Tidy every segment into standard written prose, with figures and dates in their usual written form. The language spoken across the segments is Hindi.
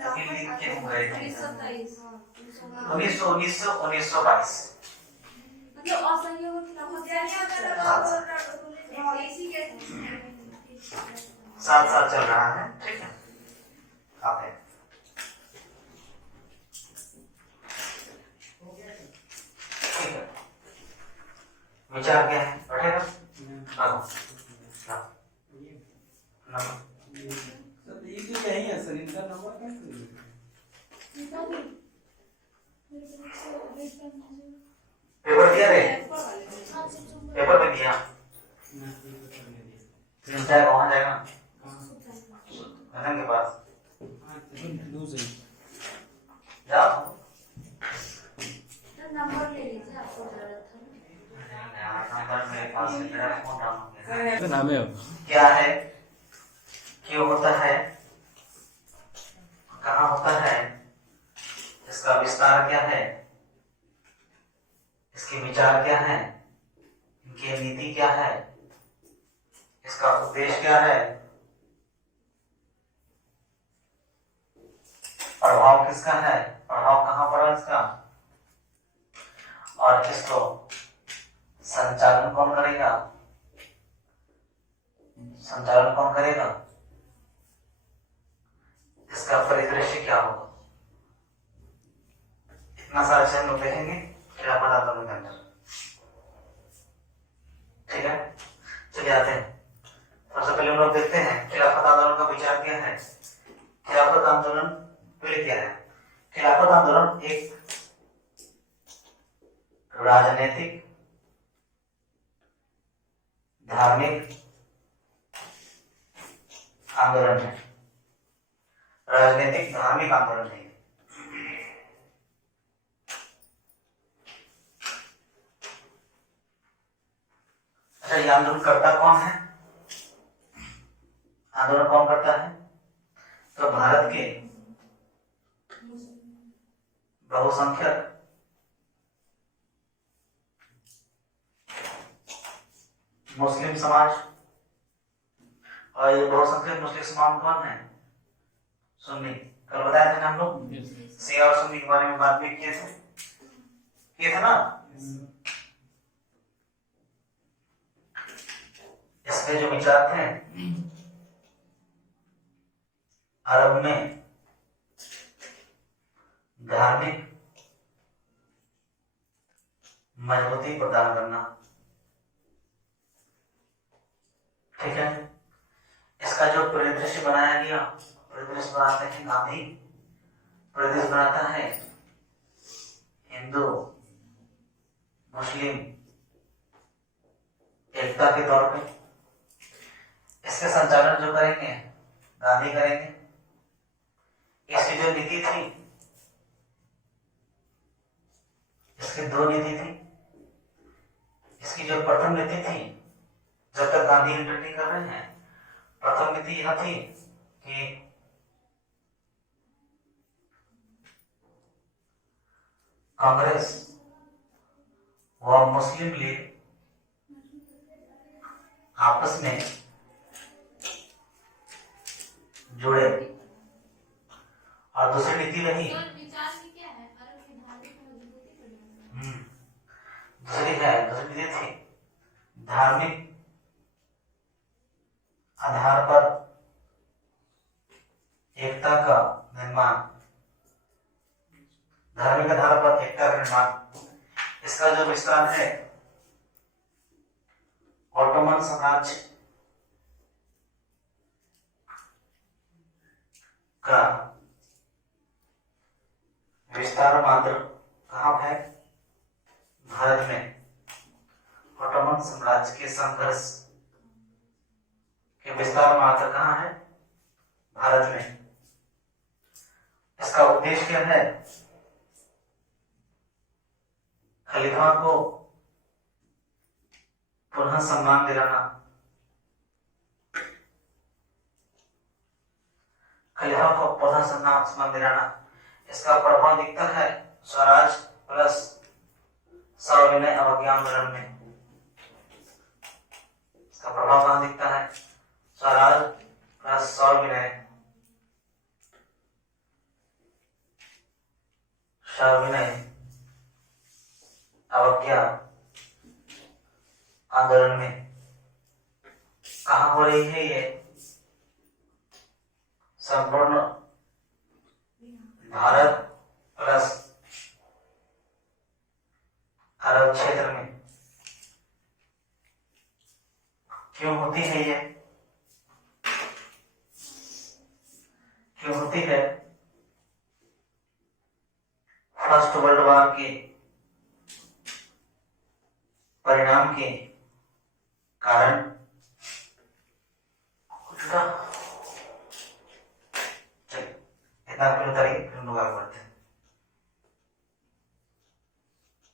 लिख के हम गए थे 1922 मतलब असहयोग साथ साथ चल रहा है। ठीक है, आप है ठीक है। विचार क्या है, बैठेगा यही है सर, इनका नंबर कैसे पेपर दिया रे, पेपर में दिया चाहे वहां जाएगा के पास जाओ, नंबर ले लीजिए, आपको जरूरत नंबर मेरे पास है, मेरा फोन डाउन नाम है क्या है, क्यों होता है, कहाँ होता है, इसका विस्तार क्या है, इसके विचार क्या है, इनकी नीति क्या है, इसका उद्देश्य क्या है, प्रभाव किसका है, प्रभाव कहाँ पड़ा इसका, और इसको संचालन कौन करेगा, संचालन कौन करेगा, इसका परिदृश्य क्या होगा, इतना सारा चीज हम लोग देखेंगे खिलाफत आंदोलन के अंदर। ठीक है, चलिए आते हैं। सबसे पहले हम लोग देखते हैं खिलाफत आंदोलन का विचार क्या है। खिलाफत आंदोलन पहले क्या है, खिलाफत आंदोलन एक राजनीतिक धार्मिक आंदोलन है, राजनीतिक धार्मिक आंदोलन है। अच्छा, ये आंदोलन करता कौन है, आंदोलन कौन करता है, तो भारत के बहुसंख्यक मुस्लिम समाज, और ये बहुसंख्यक मुस्लिम समाज कौन है, सुन्नी। कल बताया था ना हम लोग शिया और सुन्नी के बारे में बात भी किए थे ना। इसके जो विचार थे, अरब में धार्मिक मजबूती प्रदान करना। ठीक है, इसका जो परिदृश्य बनाया गया, परिदृश्य बनाते हैं गांधी, परिदृश्य बनाता है हिंदू मुस्लिम एकता के तौर पे। इसके संचालन जो करेंगे गांधी करेंगे। इसकी जो नीति थी, इसकी दो नीति थी। इसकी जो प्रथम नीति थी, जब तक गांधी एंटर नहीं कर रहे हैं, प्रथम नीति यह थी कि कांग्रेस व मुस्लिम लीग आपस में जुड़े, और दूसरी नीति रही, दूसरी नीति थी धार्मिक आधार पर एकता का निर्माण, धार्मिक आधार पर एकता का निर्माण। इसका जो विस्तार है, ऑटोमन साम्राज्य का विस्तार मात्र कहाँ है, भारत में। ऑटोमन साम्राज्य के संघर्ष के विस्तार मात्र कहाँ है, भारत में। इसका उद्देश्य क्या है, खलीफा को पुनः सम्मान दिलाना, खलीफा को पुनः सम्मान दिलाना। इसका प्रभाव दिखता है स्वराज प्लस सविनय अवज्ञा आंदोलन में। इसका प्रभाव कहां दिखता है, स्वराज प्लस सविनय विनय अवज्ञा आंदोलन में कहाँ हो रही है? ये संपूर्ण भारत प्लस अरब क्षेत्र में क्यों होती है? ये क्यों होती है? फर्स्ट वर्ल्ड वॉर के परिणाम के कारण इतना फिर उतारिए, फिर दोबारा बढ़ते हैं।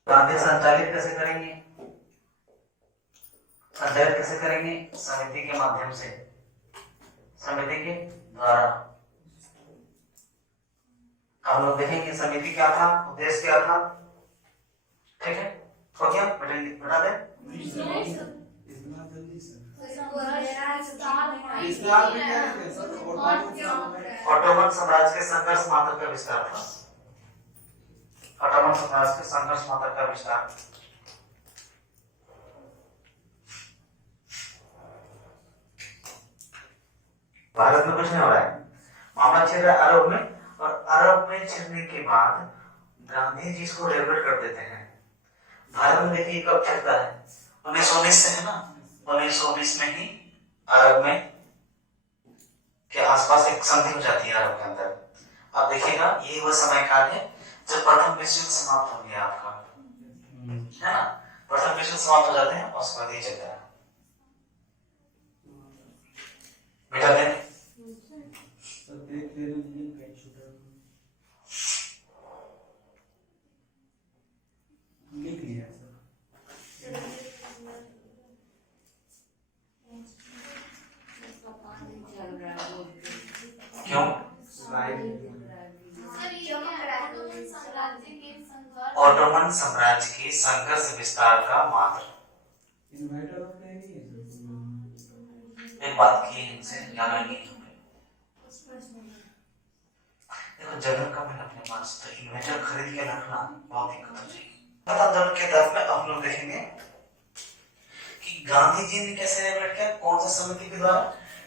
गांधी संचालित कैसे करेंगे? संचालित कैसे करेंगे? समिति के माध्यम से, समिति के द्वारा। हम लोग देखेंगे समिति क्या था, उद्देश्य क्या था। ठीक है, हो गया? बता दे। इतना जल्दी सर ऑटोमन साम्राज्य के संघर्ष मात्र का विस्तार था। ऑटोमन साम्राज्य के संघर्ष मात्र का विस्तार। भारत में कुछ नहीं हो रहा है, मामला छिड़ रहा है अरब में, और अरब में छिड़ने के बाद गांधी जी इसको रेगुलेट कर देते हैं। भारत में देखिए कब छिड़ता है? 1919 से है ना, 1919 में ही अरब में के आसपास एक संधि हो जाती है अरब के अंदर। आप देखिएगा ये वह समय काल है जब प्रथम विश्व युद्ध समाप्त हो गया आपका, है ना। प्रथम विश्व समाप्त हो जाते हैं और उसके बाद ये चलता है। बेटा देख सर देख ले रहे हैं छोटा लिख लिया सर। क्यों? ऑटोमन साम्राज्य के संघर्ष विस्तार का मात्र। इन्वर्टर ऑफ नहीं है सर। एक बात की इनसे ज्यादा नहीं देखो, जगह कम है अपने पास, तो इन्वर्टर खरीद के रखना बहुत दिक्कत हो जाएगी। आंदोलन के दौर में हम लोग देखेंगे कि गांधी जी ने कैसे रेगुलेट किया, कौन सा समिति के द्वारा।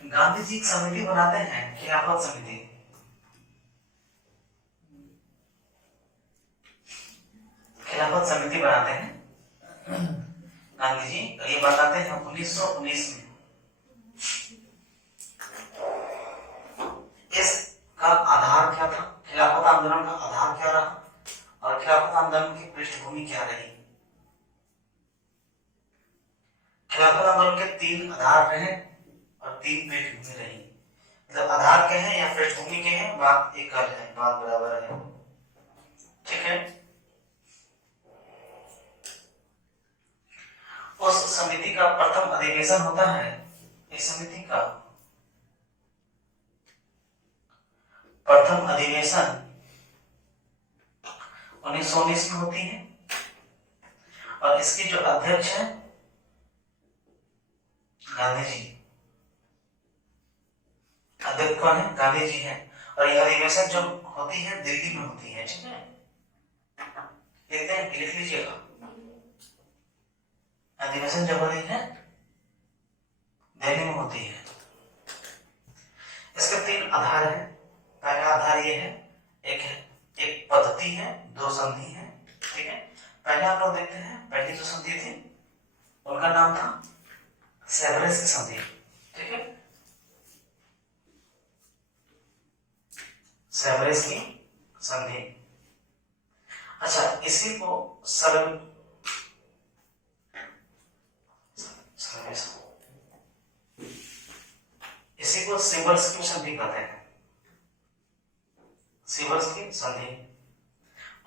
गांधी जी एक समिति बनाते हैं, खिलाफत समिति। खिलाफत समिति बनाते हैं गांधी जी, ये बताते हैं 1919 में। इसका आधार क्या था? खिलाफत आंदोलन का आधार क्या रहा और खिलाफत आंदोलन की पृष्ठभूमि क्या रही? खिलाफत आंदोलन के 3 आधार रहे और 3 पृष्ठभूमि रही। मतलब आधार के हैं या पृष्ठभूमि के हैं, बात एक है, बात बराबर है। ठीक है। उस समिति का प्रथम अधिवेशन होता है, इस समिति का प्रथम अधिवेशन 1919 में होती है, और इसके जो अध्यक्ष हैं गांधी जी। अध्यक्ष कौन है? गांधी जी हैं। और यह अधिवेशन जो होती है दिल्ली में होती है। ठीक है, देखते हैं, लिख लीजिएगा। अधिवेशन जब हो रही है दिल्ली में होती है। इसके 3 आधार हैं। पहला आधार ये है, एक पद्धति है, 2 संधि है। ठीक है, पहले हम लोग देखते हैं, पहली जो संधि थी उनका नाम था सेवरेस की संधि। ठीक है, सेवरेस की संधि। अच्छा, इसी को इसी को सिबल्स की संधि कहते हैं, सिबल्स की संधि।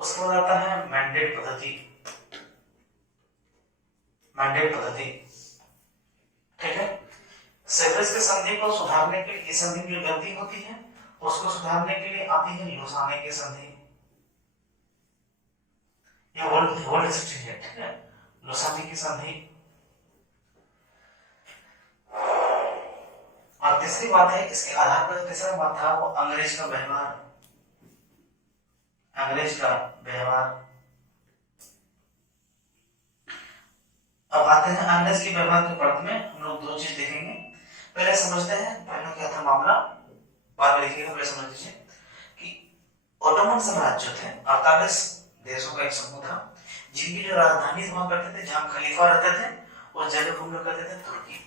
उसके बाद आता है मैंडेट पद्धति। मैंडेट पद्धति, ठीक है। सेवरेस की संधि को सुधारने के लिए, इस संधि में गलती होती है उसको सुधारने के लिए आती है लोसाने की संधि। ये वर्ल्ड हिस्ट्री है, ठीक है। लोसाने की संधि। और तीसरी बात है, इसके आधार पर तीसरा बात था वो अंग्रेज का व्यवहार। अंग्रेज का व्यवहार। अब आते हैं अंग्रेज के व्यवहार के परत में हम लोग दो चीज देखेंगे। पहले समझते हैं पहले क्या था मामला, बाद में देखिएगा। पहले समझ लीजिए कि ओटोमन साम्राज्य जो थे 48 देशों का एक समूह था, जिनकी जो राजधानी हुआ करते थे, जहां खलीफा रहते थे, उस जगह को हम लोग कहते थे तुर्की।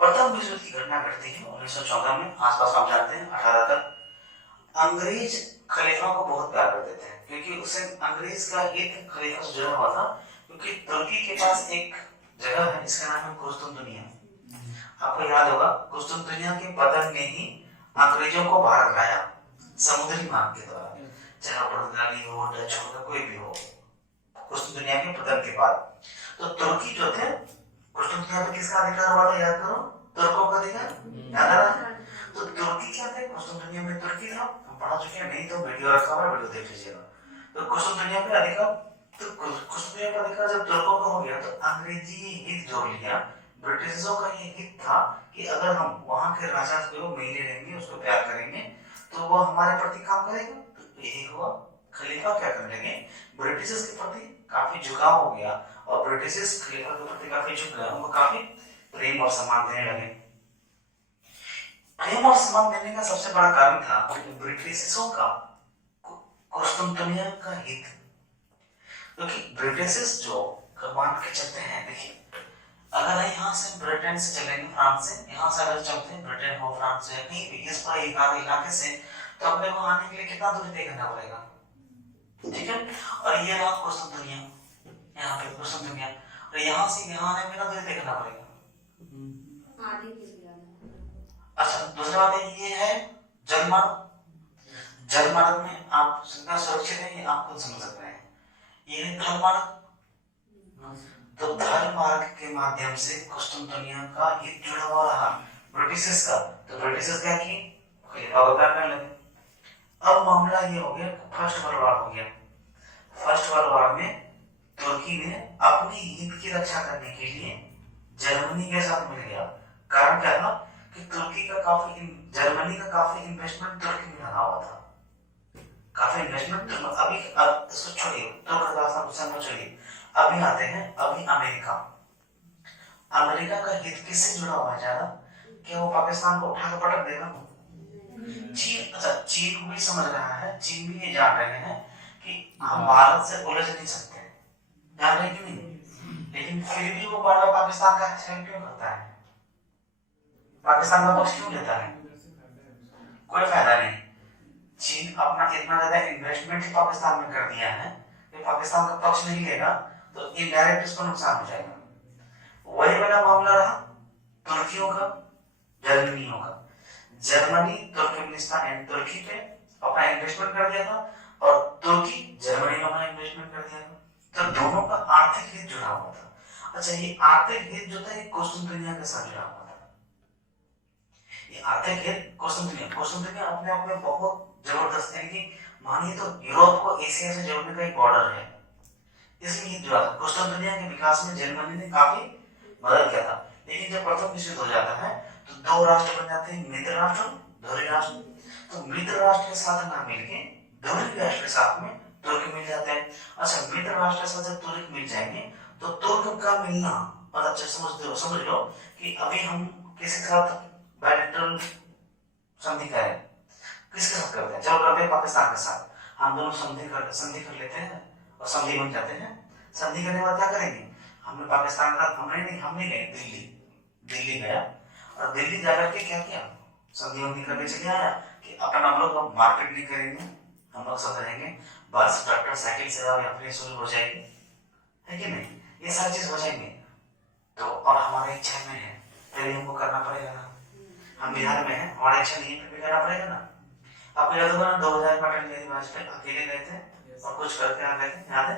प्रथम विश्व युद्ध की घटना घटती है 1914 में, आसपास आप जानते हैं 18 तक। अंग्रेज खलीफा को बहुत प्यार करते थे, क्योंकि उसे अंग्रेज का हित खलीफा से जुड़ा हुआ था। क्योंकि तुर्की के पास एक जगह है जिसका नाम है कुस्तुनतुनिया। आपको याद होगा कुस्तुनतुनिया के पतन ने ही अंग्रेजों को भारत लाया, समुद्री मार्ग के द्वारा, चाहे पुर्तगाली हो, डच हो, कोई भी हो। कुस्तुनतुनिया के पतन के बाद तो तुर्की जो थे, कुस्तुनतुनिया पे किसका अधिकार हुआ था याद करो, तुर्कों का अधिकार याद आ रहा है। तो तुर्की क्या थे, कुस्तुनतुनिया में तुर्की था, हम पढ़ा चुके हैं, नहीं तो वीडियो रखा हुआ है, वीडियो देख लीजिएगा। तो कुस्तुनतुनिया पे अधिकार, तो कुस्तुनतुनिया का अधिकार जब तुर्कों का हो गया तो अंग्रेजी हित जोड़ लिया। ब्रिटिशों का ये हित था कि अगर हम वहां के राजा को मिले रहेंगे, उसको प्यार करेंगे, तो वो हमारे प्रति काम करेगा। तो यही हुआ, खलीफा क्या करने लगे, ब्रिटिशर्स के प्रति काफी झुकाव हो गया, और ब्रिटिशर्स खलीफा के प्रति काफी झुक गए, उनको काफी प्रेम और सम्मान देने लगे। प्रेम और सम्मान देने का सबसे बड़ा कारण था ब्रिटिशर्सों का कुस्तुनतुनिया का हित। क्योंकि ब्रिटिशर्स जो मान के चलते हैं, देखिए अगर यहाँ से ब्रिटेन से चलेंगे, फ्रांस से, यहाँ से अगर चलते हैं ब्रिटेन हो, फ्रांस से, कहीं भी इस पर इलाके से, तो अपने को आने के लिए कितना दूरी तय करना पड़ेगा, ठीक है। और ये रहा कुस्तुनतुनिया, यहाँ पे कुस्तुनतुनिया, और यहाँ से यहाँ आने में कितना दूरी तय करना पड़ेगा। अच्छा, दूसरी बात ये है जलमार्ग। जलमार्ग में आप कितना सुरक्षित है ये आप खुद समझ सकते हैं। ये है थलमार्ग। तो धर्म मार्ग के माध्यम से कुस्तुनतुनिया का हित जुड़ा हुआ रहा ब्रिटिशर्स का। तो ब्रिटिशर्स क्या किए, खलीफा को प्यार करने लगे। अब मामला ये हो गया, फर्स्ट वर्ल्ड वॉर हो गया। फर्स्ट वर्ल्ड वॉर में तुर्की ने अपने हित की रक्षा करने के लिए जर्मनी के साथ मिल गया। कारण क्या था कि तुर्की का जर्मनी का काफी इन्वेस्टमेंट तुर्की में लगा हुआ था, काफी इन्वेस्टमेंट। अभी इसको छोड़िए, तो छोड़िए, अभी आते हैं अभी अमेरिका। अमेरिका का हित किससे जुड़ा हुआ है ज्यादा, क्या वो पाकिस्तान को उठाकर पटक देगा। चीन, अच्छा चीन को भी समझ रहा है, चीन भी ये जान रहे हैं कि हम भारत से उलझ नहीं सकते, जान रहे क्यों नहीं, लेकिन फिर भी वो बार बार पाकिस्तान का हेल्प क्यों करता है, पाकिस्तान का पक्ष क्यों लेता है, कोई फायदा नहीं। चीन अपना इतना ज्यादा इन्वेस्टमेंट पाकिस्तान में कर दिया है कि पाकिस्तान का पक्ष नहीं लेगा तो इनडायरेक्ट उसको नुकसान हो जाएगा। वही वाला मामला रहा तुर्कियों का, जर्मनियों का। जर्मनी तुर्कमेनिस्तान तुर्की पे अपना इन्वेस्टमेंट कर दिया था, और तुर्की जर्मनी में अपना इन्वेस्टमेंट कर दिया था। तो दोनों का आर्थिक हित जुड़ा हुआ था। अच्छा, ये आर्थिक हित जो था ये कुस्तुनतुनिया के साथ जुड़ा हुआ था। ये आर्थिक हित कुस्तुनतुनिया अपने आप में बहुत जबरदस्त है कि मानिए तो यूरोप को एशिया से जोड़ने का एक बॉर्डर है, इसलिए जुड़ा था। कुस्तुनतुनिया के विकास में जर्मनी ने काफी मदद किया था। लेकिन जब प्रथम विश्व युद्ध हो जाता है तो दो राष्ट्र बन जाते हैं, मित्र राष्ट्र, धुरी राष्ट्र। तो मित्र राष्ट्र के साथ ना मिलके धुरी राष्ट्र के साथ में तुर्क मिल जाते हैं। अच्छा, मित्र राष्ट्र के साथ जब तुर्क मिल जाएंगे तो तुर्क का मिलना, और अच्छा समझ लो कि अभी हम किसी के साथ बायलैटरल संधि करें, किसके साथ करते हैं, चलो करते हैं पाकिस्तान के साथ, हम दोनों संधि कर लेते हैं और संधि बन जाते हैं। संधि करने के बाद क्या करेंगे, हमने पाकिस्तान का हमने गए दिल्ली गया, और दिल्ली जाकर के क्या किया, संधि करके चले आया कि अपन हम लोग मार्केट नहीं करेंगे, हम लोग सब रहेंगे, बस ट्रैक्टर साइकिल सेवा या फिर शुरू हो जाएगी, है कि नहीं, ये सारी चीज हो जाएंगे। तो और हमारी इच्छा में है फिर हमको करना पड़ेगा ना, हम बिहार में हैं, हमारी इच्छा नहीं है फिर भी करना पड़ेगा ना। आपको याद होगा ना 2000 में अटल बिहारी वाजपेयी अकेले गए थे और कुछ करके आ गए थे, याद है,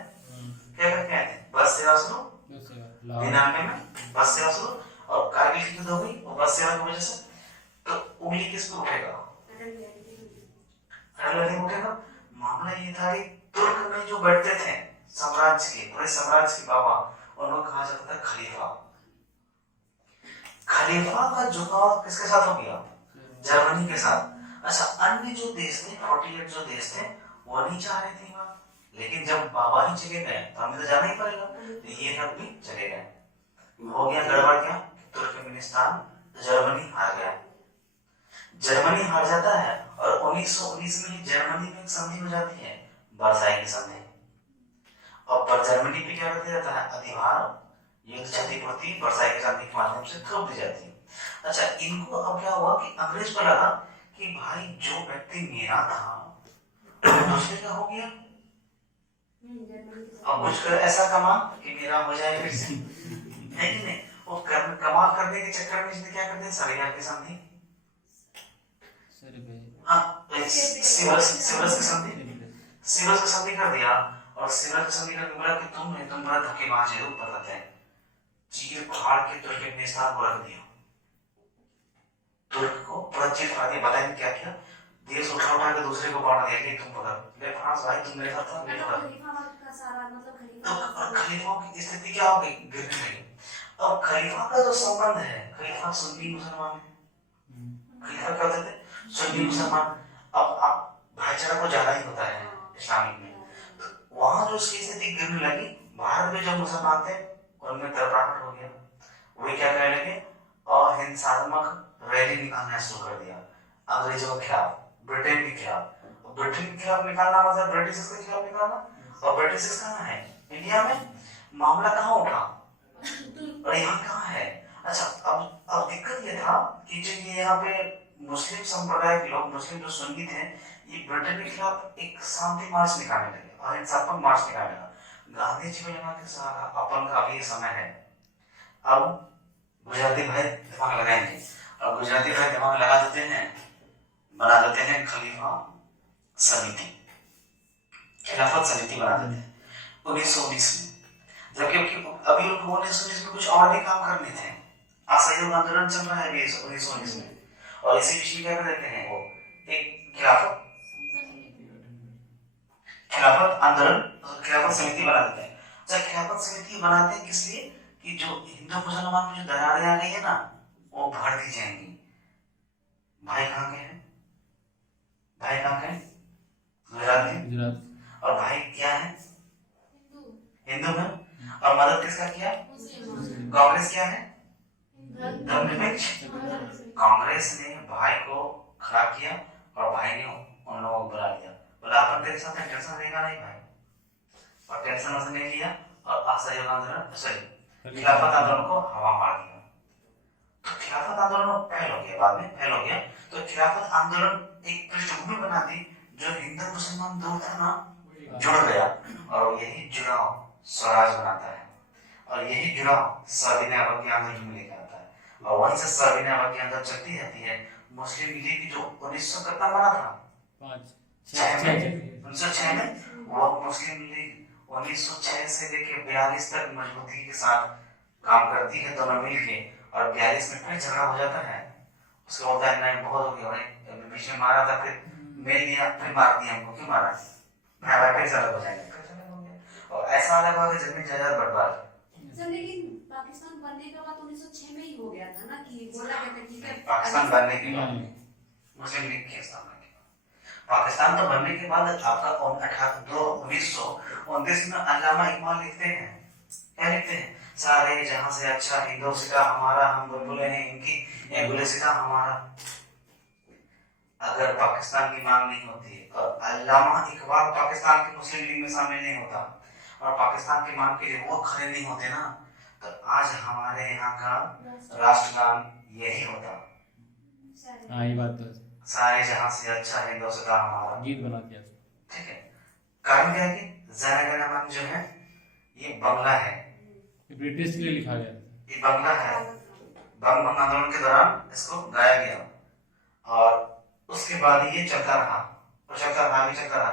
क्या करके आए थे, बस सेवा शुरू 99 में, बस सेवा शुरू, और कारगिल की युद्ध हो गई और बस सेवा की वजह से। तो उंगली किस पे उठेगा, अटल बिहारी उठेगा। मामला ये था कि तुर्क में जो बैठते थे साम्राज्य के, पूरे साम्राज्य के बाबा, उनको कहा जाता था खलीफा। खलीफा का झुकाव किसके साथ हो गया, जर्मनी के साथ। अच्छा, अन्य जो देश थे 48 जो देश थे वो नहीं चाह रहे थे वहाँ, लेकिन जब बाबा ही चले गए तो हमें तो जाना ही पड़ेगा, तो ये लोग भी चले गए। हो गया गड़बड़ क्या, तुर्कमेनिस्तान जर्मनी हार गया। जर्मनी हार जाता है और 1919 में जर्मनी में एक संधि हो जाती है, वर्साई की संधि। और पर जर्मनी पे क्या करते जाता है, अधिभार युद्ध क्षतिपूर्ति वर्साई की संधि के माध्यम से थोप दी जाती है। अच्छा, इनको अब क्या हुआ कि अंग्रेज को लगा कि भाई जो व्यक्ति मेरा था दूसरे का हो गया, अब कुछ कर ऐसा कमा कि मेरा हो जाए फिर से, है कि नहीं? वो कमाल करने के चक्कर में इसने क्या कर दिया, सरिया की संधि, सिवरस की संधि कर दिया। और सिवरस की संधि करके बोला कि तुम बड़ा धोखेबाज है, ऊपर रहते हैं, चीर फाड़ के तुर्कमेनिस्तान को रख दिया, तुर्क को पूरा चीर फाड़ दिया। बताइए क्या किया, देश उठा के दूसरे को बांट दिया कि तुम पकड़ ले फ्रांस भाई, तुम मेरे साथ था, मैं तो खलीफाओं की स्थिति क्या हो गई, गिरने लगी। अब खलीफा का जो संबंध है, खलीफा सुन्नी मुसलमान है, खलीफा क्या होते थे, सुन्नी मुसलमान। अब भाईचारा को ज्यादा ही होता है इस्लामिक में, तो वहां जो उसकी स्थिति गिरने लगी, भारत में जो मुसलमान थे उनमें तड़पाहट हो गया। वे क्या कहने लगे, अहिंसात्मक रैली निकालना शुरू कर दिया अंग्रेजों के खिलाफ, ब्रिटेन के खिलाफ। ब्रिटेन के खिलाफ निकालना मतलब ब्रिटिश के खिलाफ निकालना, और ब्रिटिश कहाँ है, इंडिया में। मामला कहाँ उठा और यहाँ कहाँ है। अच्छा, अब दिक्कत ये था कि जो ये यहाँ पे मुस्लिम संप्रदाय के लोग, मुस्लिम जो सुन्नी थे, ये ब्रिटेन के खिलाफ एक शांति मार्च निकालने लगे, अहिंसात्मक मार्च निकालने लगा। गांधी जी को लगा कि सारा अपन का अभी समय है, अब गुजराती भाई दिमाग लगाएंगे, और गुजराती भाई दिमाग लगा देते हैं, बना देते हैं खलीफा समिति, खिलाफत समिति बना देते हैं 1919 में। जबकि अभी उनको 1919 में कुछ और भी काम करने थे, असहयोग आंदोलन चल रहा है 1919 में, और इसी बीच में क्या कर देते हैं, वो एक खिलाफत आंदोलन, खिलाफत समिति बना देते हैं। जब खिलाफत समिति बनाते हैं किस लिए, कि जो हिंदू मुसलमान में जो दरारें आ गई है ना, वो भर दी जाएंगी। भाई कहाँ के हैं, भाई कहाँ के हैं, गुजरात के, और भाई क्या है, हिंदू है। और मदद किसका किया, कांग्रेस क्या है, धर्मनिरपेक्ष। कांग्रेस ने भाई को खड़ा किया और भाई ने उन लोगों को बुला लिया, बोला अपन तेरे साथ टेंशन लेगा नहीं भाई, और टेंशन उसने नहीं लिया, और असहयोग आंदोलन, सॉरी खिलाफत आंदोलन को हवा मार दिया। तो खिलाफत आंदोलन फैल हो गया, बाद में फैल हो गया। तो खिलाफत आंदोलन एक पृष्ठभूमि बना दी, जो हिंदू मुसलमान दूर था ना, जुड़ गया, और यही जुड़ाव स्वराज बनाता है, और यही जुड़ाव सविनय अवज्ञा आंदोलन में लेकर आता है, और वहीं से सविनय अवज्ञा आंदोलन चलती रहती है। मुस्लिम लीग जो 1900 कितना बना था, 1906 में, वो मुस्लिम लीग 1906 से लेकर 42 तक मजबूती के साथ काम करती है, दोनों मिलके, और 42 में फिर झगड़ा हो जाता है। उसके बाद नहीं बहुत हो गया भाई, बीच में मारा था, फिर मेल लिया, फिर मार दिया हमको, क्यों मारा, भाई फिर से अलग हो जाएंगे, और ऐसा अलग हुआ कि जमीन जायदाद बर्बाद। सर लेकिन पाकिस्तान बनने के बाद 1906 में ही हो गया था ना, कि बोला गया था कि पाकिस्तान बनने के बाद मुस्लिम लीग की स्थापना की, पाकिस्तान तो बनने के बाद आपका 1929 में अल्लामा इकबाल लिखते हैं, क्या लिखते हैं, सारे जहां से अच्छा हिंदोसिता हमारा, हम बुलबुलें हैं इनकी, ये गुलिस्तां हमारा। अगर पाकिस्तान की मांग नहीं होती और अल्लामा इकबाल पाकिस्तान की मुस्लिम लीग में शामिल नहीं होता, और पाकिस्तान की मांग के लिए वो खड़े नहीं होते ना, तो आज हमारे यहाँ का राष्ट्रगान यही होता, हाँ ये बात तो सारे जहां से अच्छा हिंदोसिता हमारा, गीत बना दिया। ठीक है। कारण क्या है कि जन गण मन जो है ये बंगला है, ये ब्रिटिश के लिए लिखा गया, ये बंगला है। बंग आंदोलन के दौरान इसको गाया गया, और उसके बाद ये चलता रहा, और चलता रहा,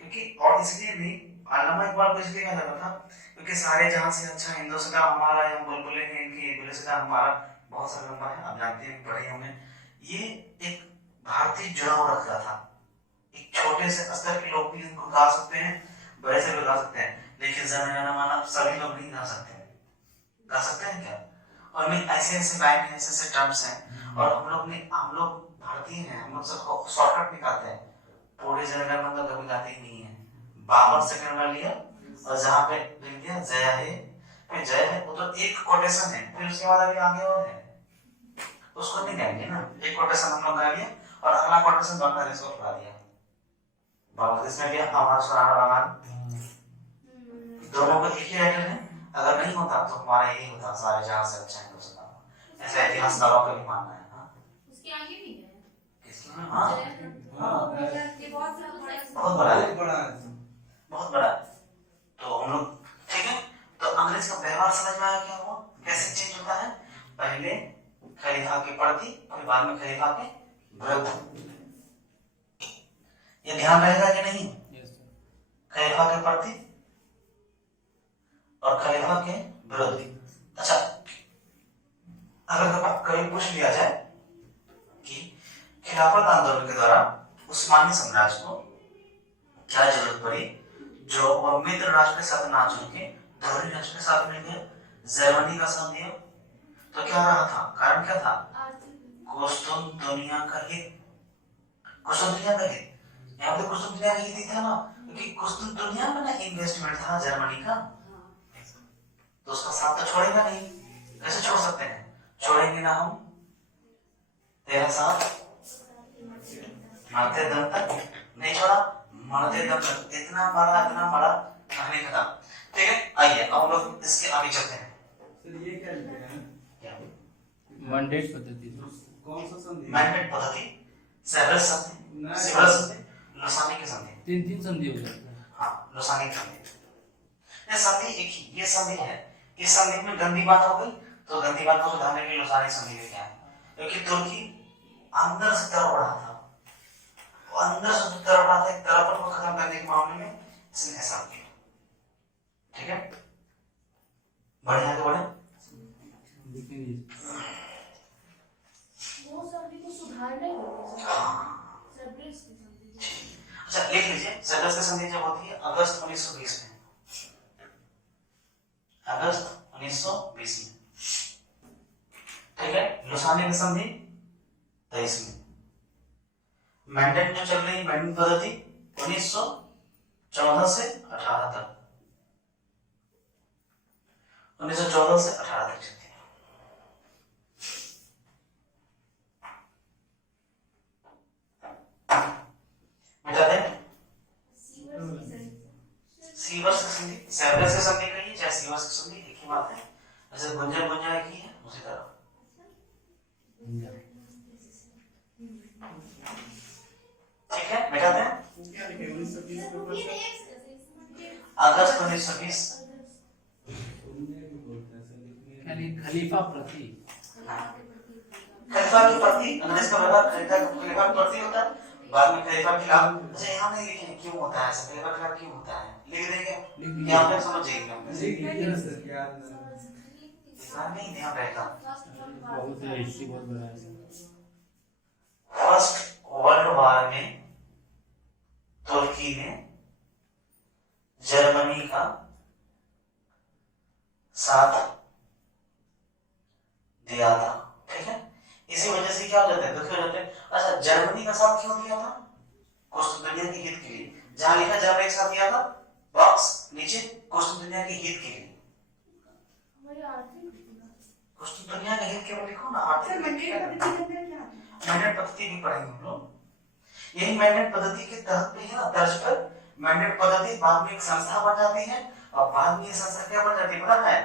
क्योंकि और इसलिए भी अल्लामा इकबाल को इसलिए कहा जाता था क्योंकि सारे जहां से अच्छा हिंदुस्तान हमारा, या बुलबुलें हैं इनकी, गुलिस्तां हमारा, बहुत सा लंबा है, आप जानते हैं, पढ़े होंगे। ये एक भारतीय जुड़ाव रख रहा था, एक छोटे से स्तर के लोग भी इनको गा सकते हैं, बड़े से भी गा सकते हैं, लेकिन जन गण मन सभी लोग नहीं गा सकते हैं, गा सकते हैं क्या, और में ऐसे ऐसे लाइन है, ऐसे टर्म्स हैं, और हम लोग भारतीय हैं, हम लोग सबको शॉर्टकट निकालते हैं, पूरी जनगणना तो कभी गाते ही नहीं है। 52 सेकंड में लिया और जहाँ पे लिख दिया जय है, फिर जय है वो तो एक कोटेशन है, फिर उसके बाद अभी आगे और है, उसको नहीं गाएंगे ना। एक कोटेशन हम लोग गा लिया और अगला कोटेशन बांग्लादेश को खिला दिया। बांग्लादेश में भी हमारा सुराना बांग्ला दोनों को एक ही राइटर है। अगर नहीं होता तो हमारा यही होता, सारे जहां से अच्छा हिंदुस्तान। ऐसा इतिहासकारों का भी मानना है। हाँ उसके आगे भी है। किसमें? हाँ ये बहुत बहुत बड़ा है, बड़ा बहुत बड़ा है। तो हम लोग ठीक है। तो अंग्रेज का व्यवहार समझ में आया क्या हुआ, कैसे चेंज होता है। पहले खलीफा के प्रति, फिर बाद में खलीफा के विरुद्ध। ये ध्यान रहेगा कि नहीं? Yes sir. खलीफा के प्रति और खलीफा के विरुद्ध। अच्छा, अगर कभी पूछ लिया जाए कि खिलाफत आंदोलन के दौरान उस्मानी साम्राज्य को क्या जरूरत पड़ी जो वह मित्र राष्ट्र के साथ ना चुन के धोरी राष्ट्र के साथ मिल गए, जर्मनी का साथ दिया, तो क्या रहा था? कारण क्या था? कुस्तुम दुनिया का हित। कुस्तुम दुनिया का हित, यहाँ पे कुस्तुम दुनिया का हित ही था ना, क्योंकि कुस्तुम दुनिया में ना इन्वेस्टमेंट था जर्मनी का, तो उसका साथ तो छोड़ेगा नहीं। कैसे छोड़ सकते हैं? छोड़ेंगे ना हम। तेरा साथ मरते दम तक नहीं छोड़ा, मरते दम तक। इतना बड़ा कहानी खत्म। ठीक है, आइए अब हम लोग इसके आगे चलते हैं। सर ये क्या लिखा है? क्या? मैंडेट पद्धति। कौन सा संधि? मैंडेट पद्धति, सेवर्स संधि, सिवरस संधि, लोसानी की संधि। तीन संधि हो जाता है। हाँ, लोसानी की संधि। ये संधि एक ही ये संधि है। इस संधि में गंदी बात हो गई तो गंदी बात को सुधारने के लिए लोसानी संधि लेके आए, क्योंकि तुर्की अंदर से तरफ रहा था, वो अंदर से तरफ रहा था, एक तरफन को खत्म करने के मामले में इसने ऐसा किया। ठीक है, बढ़े आगे बढ़े। वो सभी को सुधारना ही होगा। सेब्रेस की संधि। अच्छा लिख लीजिए, सेवर्स की संधि जब होती है अगस्त 1920 में, अगस्त 1920 में। ठीक है, लोसानी की संधि 23 में। मैंडेट जो चल रही है मैंडेट पद्धति 1914 से 18 तक, 1914 से 18 तक चलती है। मिटा दें सीवर्स की संधि, सेवर्स की संधि कही चाहे सीवर्स की संधि एक ही बात है। जैसे गुंजन गुंजा की है उसी तरह। ठीक है, मिटाते हैं। वो क्या लिखा है? 1920 के ऊपर अगस्त 1920। यानी खलीफा प्रति। खलीफा के प्रति अंग्रेज का व्यवहार खलीफा के प्रति होता है, बाद में खलीफा के खिलाफ। अच्छा यहाँ नहीं लिखे क्यों होता है ऐसा, खलीफा के खिलाफ क्यों होता है, लिख देंगे यहाँ पे समझ जाएंगे। सर याद नहीं ध्यान रहेगा। बहुत हिस्ट्री बहुत बड़ा है। फर्स्ट वर्ल्ड वार में तुर्की ने जर्मनी का साथ दिया था। ठीक है, इसी वजह से क्या हो जाता है, दुखी हो जाते हैं। अच्छा, जर्मनी का साथ क्यों दिया था? कुछ दुनिया के हित के लिए। जहां लिखा जर्मनी का साथ दिया था बॉक्स नीचे कुछ दुनिया के हित के लिए। कुछ दुनिया के हित के लिए लिखो ना। आर्थिक मैंडेट पद्धति भी पढ़ेंगे हम लोग। यही मैंडेट पद्धति के तहत भी है ना, तर्ज पर मैंडेट पद्धति बाद में एक संस्था बन जाती है, और बाद में ये संस्था क्या बन जाती है पता है?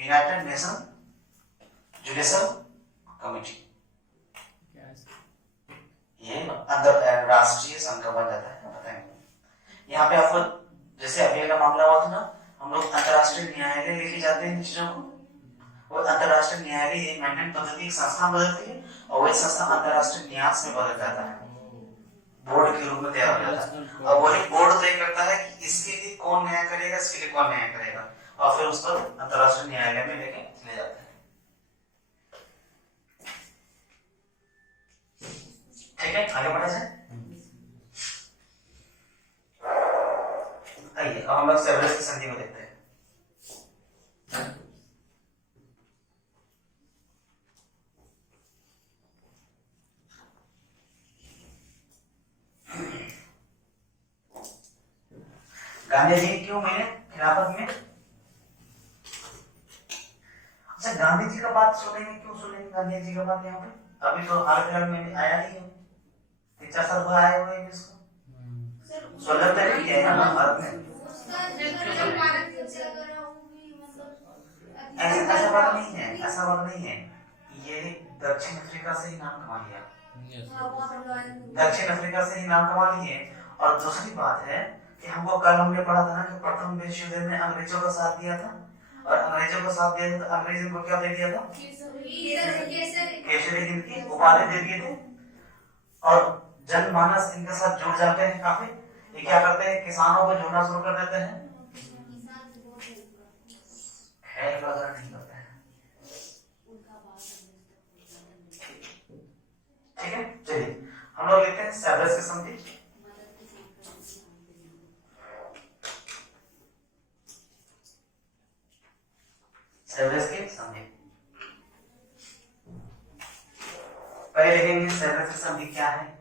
United nation judicial committee. ये अंतरराष्ट्रीय संघ बन जाता है, बताएंगे। यहाँ पे आपको जैसे अभी का मामला हुआ था ना, हम लोग अंतरराष्ट्रीय न्यायालय लेके जाते हैं इन चीजों को। और अंतरराष्ट्रीय न्यायालय एक मैंडेट पद्धति एक संस्था बदलती है, और वही संस्था अंतरराष्ट्रीय न्यास में बदल जाता है, बोर्ड के रूप में तैयार हो जाता है। और वही बोर्ड तय करता है कि इसके लिए कौन न्याय करेगा, इसके लिए कौन न्याय करेगा, और फिर उस पर अंतरराष्ट्रीय न्यायालय में लेके चले जाते हैं। ठीक है, आगे बढ़े जाए। आइए अब हम लोग सेवर्स की संधि को देखते हैं। गांधी जी क्यों मिले खिलाफत में? अच्छा, गांधी जी का बात सुनेंगे, क्यों सुनेंगे गांधी जी का बात यहाँ पे? अभी तो हाल फिलहाल में आया नहीं है, 3-4 साल बाद आए हुए हैं इसको। सर 16 तारीख है ना भारत में। उसका जब भारत से अगर होगी मतलब ऐसा बात नहीं है, ऐसा बात नहीं है। ये दक्षिण अफ्रीका से ही नाम कमा लिया, दक्षिण अफ्रीका से ही नाम कमा लिए। और दूसरी बात है कि हमको कल हमने पढ़ा था ना कि प्रथम विश्व युद्ध में अंग्रेजों का साथ दिया था, और अंग्रेजों का साथ दिया था तो अंग्रेजों को क्या दे दिया था? केसरी हिंद की उपाधि दे दिए थे। और जनमानस इनके साथ जुड़ जाते हैं काफी। ये क्या करते हैं, किसानों को जोड़ना शुरू कर देते हैं, खैर वगैरह नहीं करते हैं। ठीक है, चलिए हम लोग लेते हैं सेवरस की संधि। सेवरस की संधि पहले देखेंगे सेवरस की संधि क्या है।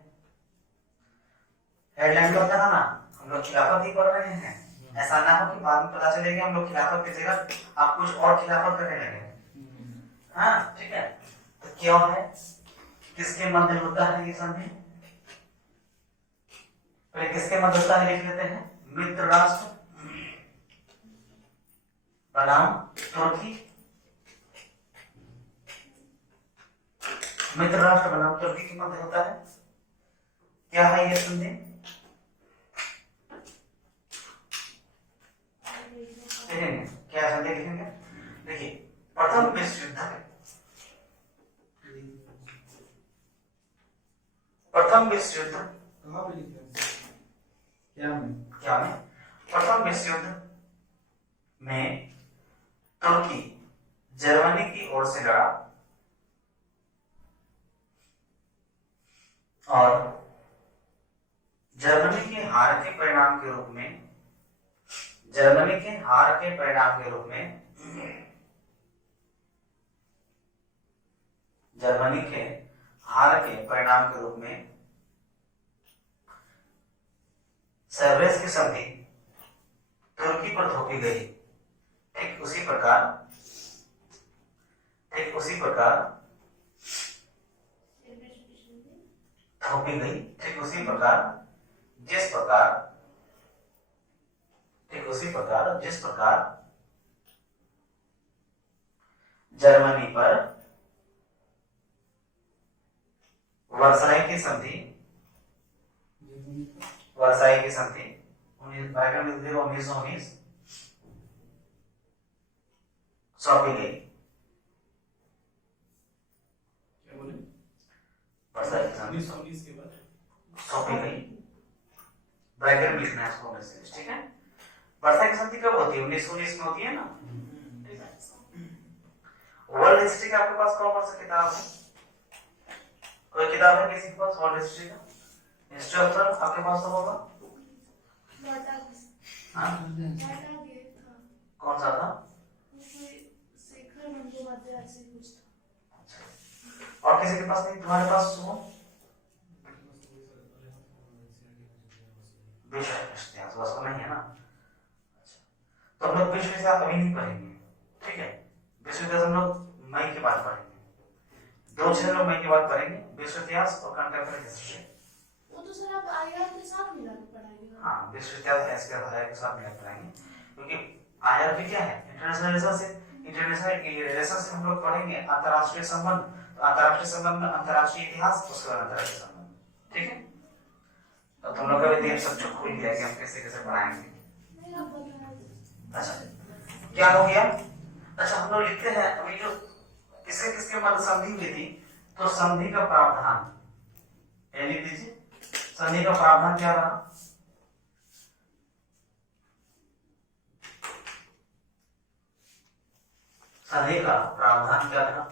हेडलाइन में बताना ना, हम लोग खिलाफत ही पढ़ रहे हैं, ऐसा ना हो कि बाद में पता चलेगा हम लोग खिलाफत की जगह आप कुछ और खिलाफत करने लगे। हाँ ठीक है, तो क्यों है, किसके मध्य होता है ये संधि? पहले किसके मध्य होता है लिख लेते हैं। मित्र राष्ट्र बनाम तुर्की, मित्र राष्ट्र बनाम तुर्की के मध्य होता है। क्या है ये संधि? देखेंगे क्या संधि लिखेंगे। देखिए, प्रथम विश्व युद्ध में, प्रथम विश्व युद्ध कहाँ पे लिखा है? क्या में? प्रथम विश्व युद्ध में तुर्की जर्मनी की ओर से लड़ा और जर्मनी के हार के परिणाम के रूप में, जर्मनी के हार के परिणाम के रूप में, जर्मनी के हार के परिणाम के रूप में सेवरस की संधि तुर्की पर थोपी गई। ठीक उसी प्रकार थोपी गई, ठीक उसी प्रकार जिस प्रकार जर्मनी पर वर्साई की संधि 1919 सौंपी गई। क्या बोले? वर्साई की संधि 1919 के बाद सौंपी गई, ब्रैकेट में लिखना है इसको मैसेज। ठीक है, वर्साई की संधि कब होती है? 1919 में होती है ना। ठीक है, वर्ल्ड हिस्ट्री का आपके पास कौन सा किताब है? कोई किताब है किसी के पास वर्ल्ड हिस्ट्री का? हिस्ट्री ऑफ अर्थ आपके पास तो होगा। हाँ, कौन सा था? और किसी के पास नहीं? तुम्हारे पास सुनो, विश्व इतिहास वास्तव नहीं है ना। तो हम लोग विश्व इतिहास अभी नहीं पढ़ेंगे। ठीक है, विश्व इतिहास हम लोग मई के बाद पढ़ेंगे। 2 चीजें लोग मई के बाद पढ़ेंगे, विश्व इतिहास और कंटेम्पररी हिस्ट्री। वो तो सर आप आईआर के साथ मिला के पढ़ाएंगे। हाँ, विश्व इतिहास ऐसे अध्याय के साथ मिला पढ़ाएंगे, क्योंकि आईआर भी क्या है, इंटरनेशनल रिलेशनशिप। इंटरनेशनल रिलेशनशिप हम लोग पढ़ेंगे, अंतरराष्ट्रीय संबंध, तो अंतरराष्ट्रीय संबंध में अंतरराष्ट्रीय इतिहास, उसके बाद अंतरराष्ट्रीय संबंध। ठीक है, तो तुम लोग का भी देख सब खुल गया कि हम कैसे कैसे पढ़ाएंगे। अच्छा, क्या हो गया? अच्छा, हम लोग लिखते हैं अभी जो किसके किसके मध्य संधि हुई थी, तो संधि का प्रावधान लिख दीजिए। संधि का प्रावधान क्या रहा? संधि का प्रावधान क्या था?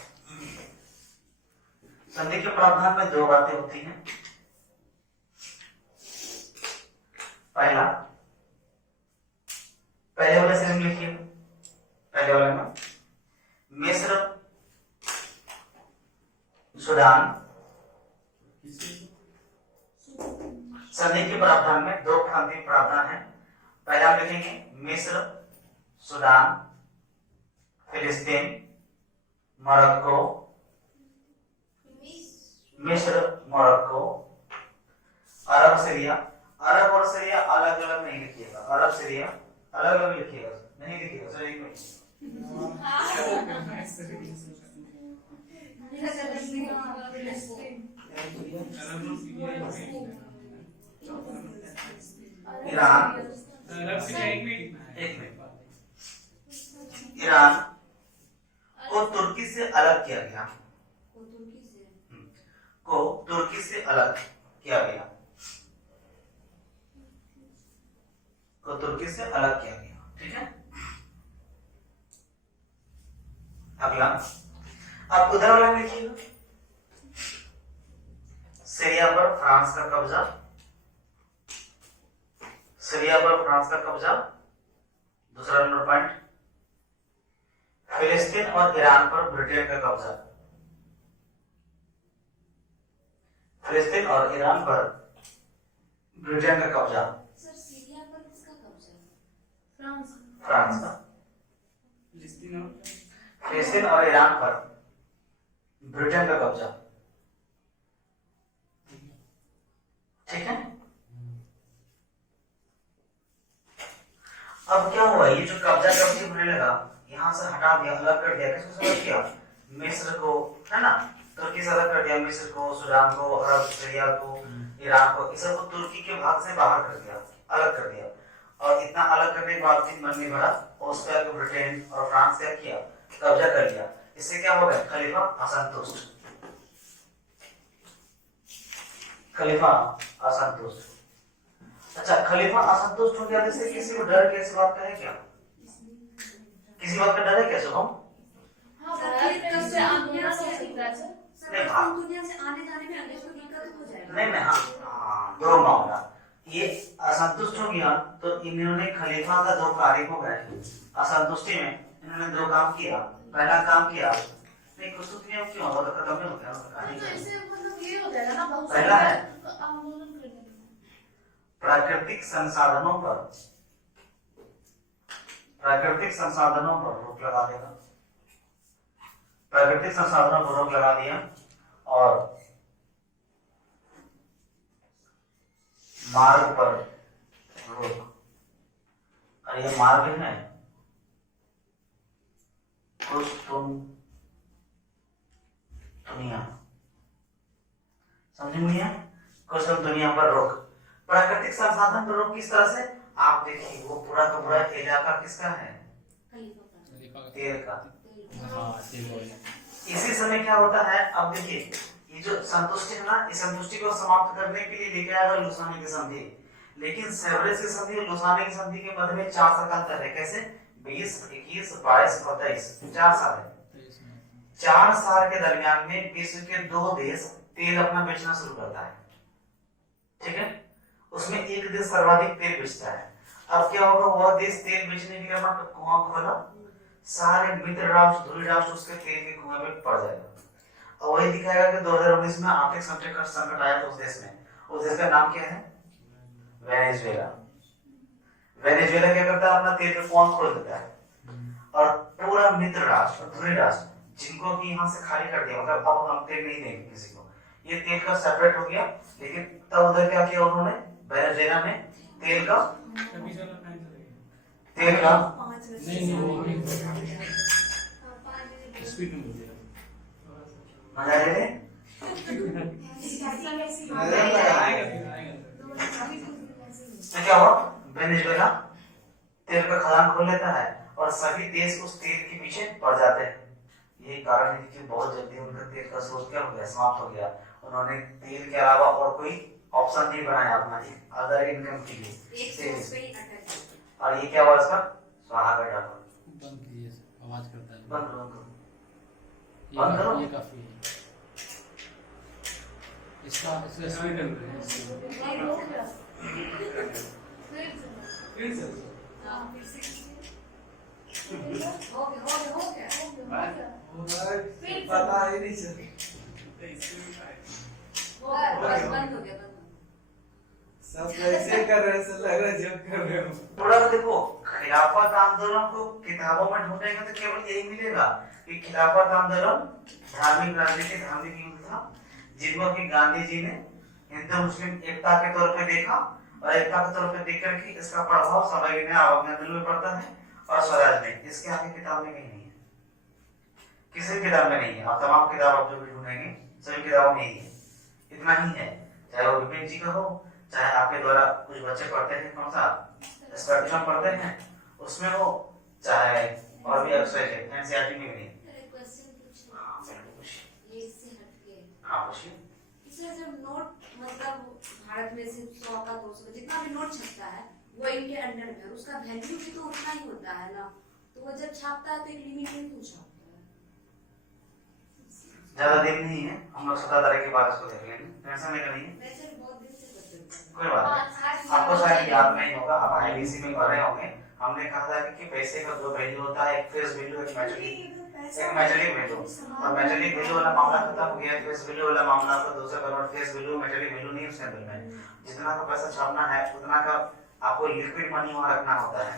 संधि के प्रावधान में 2 बातें होती हैं। पहले वाले से लिखिए, पहले वाले में मिस्र, सूडान। संधि के प्रावधान में 2 प्रांतीय प्रावधान है। पहले हम लिखेंगे मिस्र, सूडान, फिलिस्तीन, मोरक्को, मिस्र, मोरक्को, अरब सीरिया। अरब और सीरिया अलग अलग नहीं लिखिएगा, अरब सीरिया अलग अलग लिखिएगा, नहीं लिखिएगा सर एक मिनट। ईरान, एक मिनट, ईरान को तुर्की से अलग किया गया, को तुर्की से अलग किया गया, को तुर्की से अलग किया गया। ठीक है, अगला अब उधर वाला लिखिएगा, सीरिया पर फ्रांस का कब्जा, सीरिया पर फ्रांस का कब्जा, दूसरा नंबर पॉइंट। फिलिस्तीन और ईरान पर ब्रिटेन का कब्जा, फिलिस्तीन और ईरान पर ब्रिटेन का कब्जा, सर सीरिया पर किसका कब्जा? फ्रांस का। फिलिस्तीन फिलिस्तीन और ईरान पर ब्रिटेन का कब्जा। ठीक है, अब क्या हुआ, ये जो कब्जा कब्जी होने लगा, यहाँ से हटा दिया, अलग कर दिया, किसको अलग किया? मिस्र को, है ना, तुर्की से अलग कर दिया, मिस्र को, सूडान को, अरब सीरिया को, ईरान को, इस सबको तुर्की के भाग से बाहर कर दिया, अलग कर दिया। और इतना अलग करने के बाद भी मन नहीं भरा, ऑस्ट्रिया को, ब्रिटेन और फ्रांस क्या किया, कब्जा कर लिया। इससे क्या हो गया, खलीफा असंतुष्ट, खलीफा असंतुष्ट। अच्छा, खलीफा असंतुष्ट हो गया, जैसे किसी को डर कैसे बात का है क्या, किसी बात का डर है क्या शुभम? दुनिया से आने जाने में अंग्रेज को दिक्कत हो जाएगा। नहीं नहीं, हाँ दो मामला, ये असंतुष्ट हो गया तो इन्होंने खलीफा का दो कार्य को गए, असंतुष्टि में इन्होंने दो काम किया। पहला काम किया, नहीं कुछ तो क्यों क्यों होता, खत्म नहीं हो गया पहला है प्राकृतिक संसाधनों पर, प्राकृतिक संसाधनों पर रोक लगा देगा, प्राकृतिक संसाधनों पर रोक लगा दिया। और मार्ग पर रोक, और ये मार्ग है कुछ दुनिया, समझ में आया, कुछ दुनिया पर रोक। प्राकृतिक संसाधन पर रोक किस तरह से, आप देखिए वो पूरा का पूरा इलाका किसका है, तेल का। हाँ, तेल ऑयल। इसी समय क्या होता है, अब देखिए ये जो संतुष्टि है ना, इस संतुष्टि को समाप्त करने के लिए लेके आया लुसाने की संधि। लेकिन सेवरेज की संधि और लुसाने की संधि के मध्य में 4 साल का अंतर है। कैसे, 20, 21, 22 और 23, 4 साल है। 4 साल के दरमियान में विश्व के 2 देश तेल अपना बेचना शुरू करता है। ठीक है, उसमें एक देश सर्वाधिक तेल बेचता है। अब क्या होगा, वह देश तेल बेचने के लिए अपना कुआं खोला, सारे मित्र राष्ट्र, धुरी राष्ट्र उसके तेल के कुएं में पड़ जाएगा। और वही दिखाएगा कि 2019 में आर्थिक संकट आया था उस देश में। उस देश का नाम क्या है, वेनेजुएला। वेनेजुएला क्या करता है, अपना तेल का कुआं खोल देता है और पूरा मित्र राष्ट्र, धुरी राष्ट्र, जिनको कि यहाँ से खाली कर दिया, मतलब अब हम तेल नहीं देंगे किसी को, ये तेल का सेपरेट हो गया। लेकिन तब उधर क्या किया उन्होंने, वेनेजुएला ने तेल का नहीं वो स्पीड में बोलिए। मजा ले ले। तो क्या हुआ, वेनेजुएला तेल का खदान खोल लेता है और सभी देश उस तेल के पीछे पड़ जाते हैं। यही कारण है कि बहुत जल्दी उनका तेल का स्रोत क्या हो गया, समाप्त हो गया। उन्होंने तेल के अलावा और कोई ऑप्शन नहीं बनाया अपना अदर इनकम के लिए। और ये क्या हुआ, इसका स्वाहा का डाला। बंद कीजिए, आवाज करता है। बंद करो, बंद करो। ये काफी है, इसका स्पीड में पता ही नहीं चला। सब वैसे कर रहे हैं, ऐसा लग रहा है जब कर रहे हो। थोड़ा सा देखो, खिलाफत आंदोलन को किताबों में ढूंढेंगे तो केवल यही मिलेगा कि खिलाफत आंदोलन धार्मिक राजनीति धार्मिक युद्ध था, जिनको कि गांधी जी ने हिंदू मुस्लिम एकता के तौर पे देखा और एकता के तौर पे देख करके इसका प्रभाव सभी ने आवागमन में पड़ता है और स्वराज में। इसके आगे किताब में कहीं नहीं है, किसी भी किताब में नहीं है। आप तमाम किताब आप जो भी ढूंढेंगे सभी किताबों में ही है, इतना ही है। चाहे वो विपिन जी का हो, चाहे आपके द्वारा कुछ बच्चे पढ़ते हैं, कौन सा स्पेक्ट्रम पढ़ते हैं उसमें हो, चाहे और भी वेबसाइट है एनसीईआरटी में भी है। एक क्वेश्चन पूछो। हाँ बिल्कुल पूछिए। ये इससे हटके हाँ पूछिए। इससे जब नोट मतलब भारत में सिर्फ 100 का 200 जितना भी नोट छपता है वो इनके अंडर में है, उसका वैल्यू भी तो उतना ही होता है ना, तो वो जब छापता है तो एक लिमिट में क्यों छापता है? ज्यादा देर नहीं है, हम लोग 17 तारीख के बाद इसको देख लेंगे, टेंशन नहीं करनी है, वैसे भी बहुत दिन से करते हैं। कोई बात नहीं। आपको शायद याद नहीं होगा, आप आईबीसी में पढ़ रहे होंगे, हमने कहा था कि पैसे का दो वैल्यू होता है, एक फेस वैल्यू एक मेटेलिक वैल्यू। और मेटेलिक वैल्यू वाला मामला खत्म हो गया, फेस वैल्यू वाला मामला आपको 200 crore face value metallic value नहीं उसके अंदर में। जितना का पैसा छापना है उतना का आपको लिक्विड मनी वहां रखना होता है,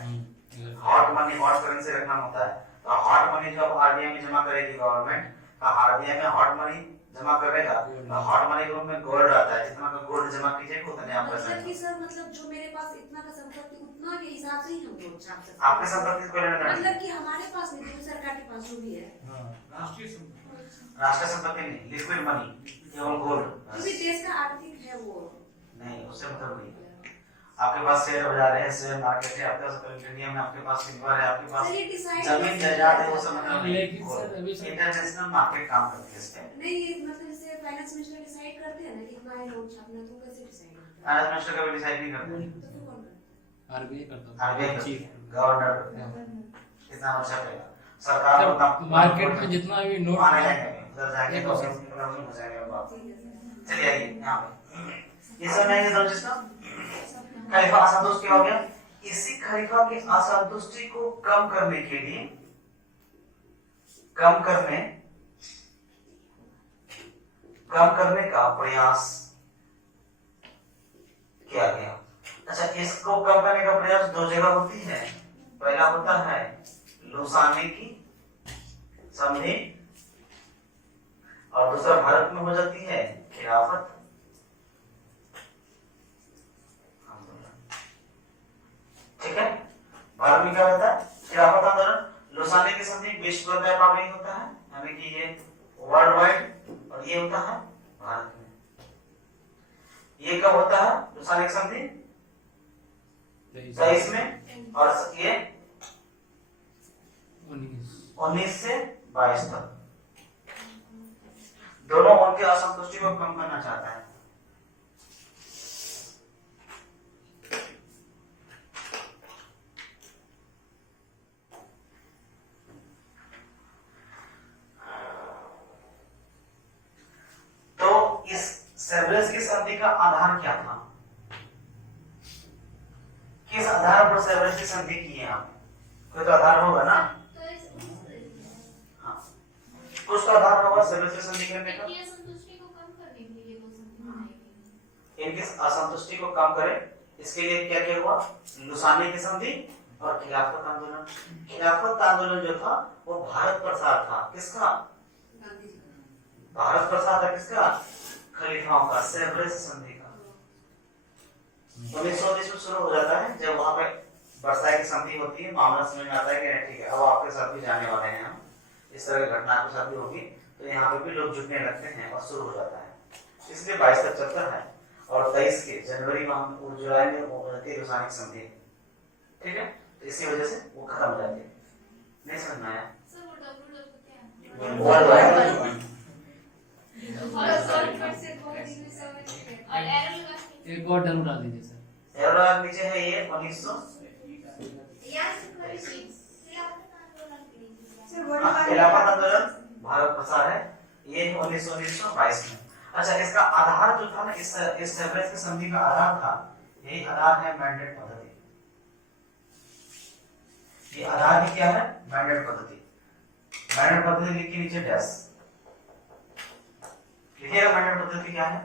हॉट मनी हॉट करेंसी रखना होता है। तो हॉट मनी जब आरबीआई में जमा करेगी गवर्नमेंट, आरबीआई में हॉट मनी जमा करेगा तो हॉट मनी के रूप में गोल्ड आता है, जितना का गोल्ड जमा कीजिएगा उतने आप पैसा। मतलब कि सर मतलब जो मेरे पास इतना का संपत्ति उतना के हिसाब से ही हम नोट छाप सकते हैं। आपके संपत्ति को लेना है, मतलब कि हमारे पास नहीं तो सरकार के पास जो भी है राष्ट्रीय संपत्ति। राष्ट्रीय संपत्ति नहीं, लिक्विड मनी केवल गोल्ड। क्योंकि देश का आर्थिक है वो नहीं उससे मतलब नहीं। आपके पास शेयर बाजार है, शेयर मार्केट है, आपके पास प्लेटिनियम है, आपके पास सिल्वर है, आपके पास सर ये डिसाइड जमीन जायदाद है, वो सब मतलब लेकिन सर अभी सर इंटरनेशनल मार्केट काम करती है इस पे। नहीं ये मतलब जैसे फाइनेंस मिनिस्टर डिसाइड करते हैं ना कि इतना ही नोट छापना है, तो कैसे डिसाइड करते हैं? फाइनेंस मिनिस्टर कभी डिसाइड नहीं करते, तो फिर कौन करता है? आरबीआई करता आरबीआई है। करती, गवर्नर कितना अच्छा करेगा, सरकार को सर मार्केट में जितना भी नोट आने जाएंगे उधर जाएंगे तो सब प्रॉब्लम हो जाएगा बात। ठीक है सर। चलिए आइए यहाँ पे ये सब नहीं है समझ इसका खलीफा असंतुष्ट क्या हो गया। इसी खलीफा की असंतुष्टि को कम करने के लिए कम करने का प्रयास किया गया। अच्छा इसको कम करने का प्रयास दो जगह होती है, पहला होता है लुसाने की संधि और दूसरा भारत में हो जाती है खिलाफत। ठीक है, भारत में क्या होता है खिलाफत आंदोलन। लुसाने की संधि विश्व व्यापार में होता है, यानी कि ये वर्ल्ड वाइड, और ये होता है भारत में। ये कब होता है लुसाने की संधि 23 में, और ये 19 से 22 तक। दोनों उनके असंतुष्टि को कम करना चाहता है। तो इस सेवरेस की संधि का आधार क्या था, किस आधार पर सेवरेस की संधि की है आप? कोई तो आधार होगा ना, हाँ कुछ तो आधार होगा सेवरेस की संधि करने का। इनकी असंतुष्टि को कम करने के लिए वो संधि बनाई गई। इनकी असंतुष्टि को कम करे इसके लिए क्या क्या हुआ, लुसाने की संधि और खिलाफत आंदोलन। खिलाफत आंदोलन जो था वो भारत प्रसार था, किसका? गांधी जी का। भारत प्रसार था किसका? खलीफाओं का, सेवरेस संधि का। 1919 में शुरू हो जाता है, जब वहां पे वर्साई की संधि होती है, मामला समझ में आता है कि ठीक है अब आपके साथ भी जाने वाले हैं हम, इस तरह की घटना आपके साथ भी होगी, तो यहाँ पे भी लोग जुटने लगते हैं और शुरू हो जाता है। इसलिए 22 तक चलता है और 23 के जनवरी में हम जुलाई में हो जाती है लुसाने की संधि। ठीक है, तो इसी वजह से वो खत्म हो जाती है। नहीं समझ में आया? सर वो WW क्या है? वर्ल्ड वाइड और शॉर्टकट से बहुत इजी समझ में और एरर लगा के एक और डन डाल दीजिए सर। एरर नीचे है ये 1900 यहाँ से करें खिलाफत आंदोलन के लिए। खिलाफत आंदोलन भारत प्रसार है, ये 1922 में। अच्छा इसका आधार जो था ना, इस सेवरेस की संधि का आधार था, यही आधार है मैंडेट पद्धति। ये आधार ही क्या है? मैंडेट पद्धति। मैंडेट पद्धति लिख के नीचे डैश लिखिएगा। मैंडेट पद्धति क्या है?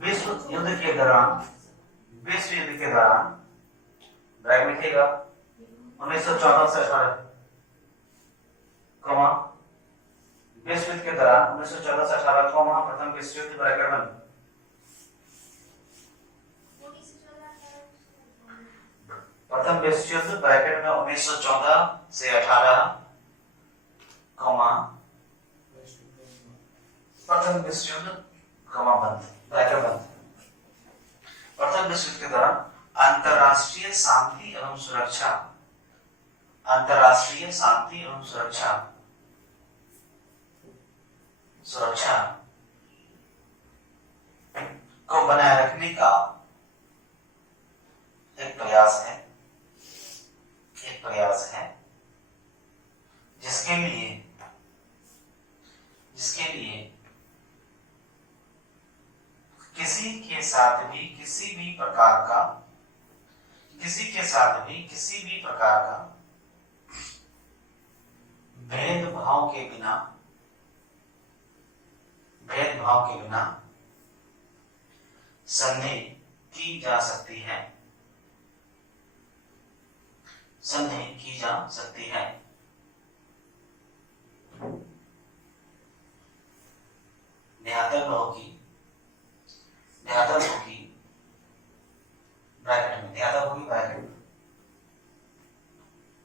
विश्व युद्ध के दौरान ब्रैकेट में लिखेगा 1914 से 18 कॉमा विश्व युद्ध के दौरान 1914 से 18 कॉमा प्रथम विश्व युद्ध ब्रैकेट बंद। प्रथम विश्व युद्ध ब्रैकेट में 1914 से 18 कॉमा प्रथम विश्व युद्ध कॉमा बंद ब्रैकेट बंद। प्रथम विश्व युद्ध के दौरान अंतरराष्ट्रीय शांति एवं सुरक्षा को बनाए रखने का एक प्रयास है जिसके लिए किसी के साथ भी किसी भी प्रकार का भेदभाव के बिना संधि की जा सकती है। ध्यातक होगी ब्रैकेट में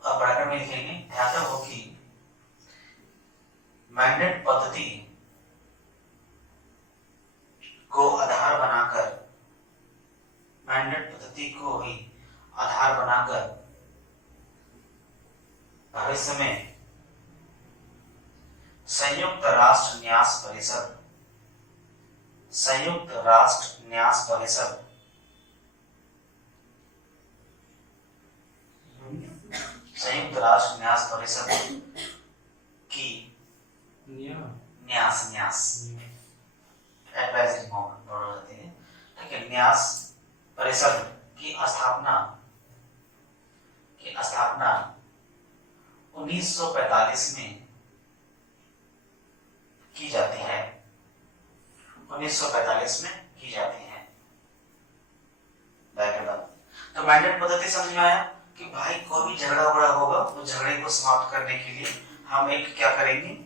अब ब्रैकेट में लिखेंगे ध्यातक होगी मैंडेट पद्धति को आधार बनाकर भविष्य में संयुक्त राष्ट्र न्यास परिषद की न्यास एडवाइजरी मोड हो जाती है, ठीक है। न्यास परिषद की स्थापना 1945 में की जाती है। तो मैंडेट पद्धति समझ में आया कि भाई कोई भी झगड़ा होगा तो झगड़े को समाप्त करने के लिए हम एक